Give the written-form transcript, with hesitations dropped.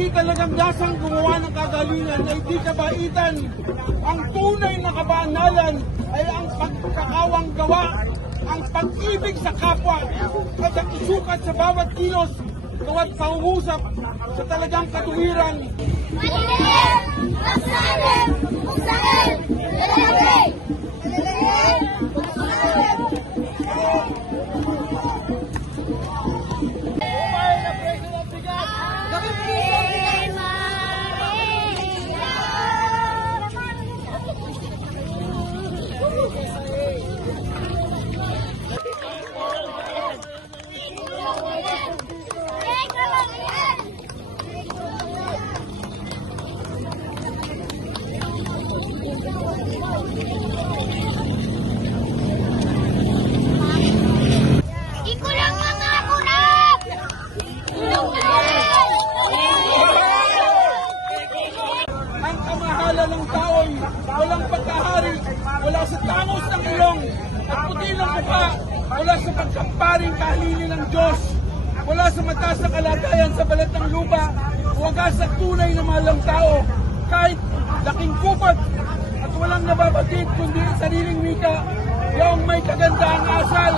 hindi talagang lasang gumawa ng kagalingan na hindi kabaitan. Ang tunay na kabanalan ay ang pagkakawang gawa, ang pag-ibig sa kapwa, at ang isukat sa bawat kilos, gawat pangungusap sa talagang katuwiran. Maliliit! Magsalim! Magsalim! Lalaki! Ikulang mga kurap! Ang kamahalan ng tao'y walang pagkahari, wala sa tangos ng ilong, at puti ng mukha, wala sa pagkamparing kahalili ng Diyos, wala sa mataas na kalagayan sa balat ng lupa, wagas sa tunay na mahal ng tao, kahit laking kupat at walang nababatid kundi sariling wika, yung may kagandahang asal.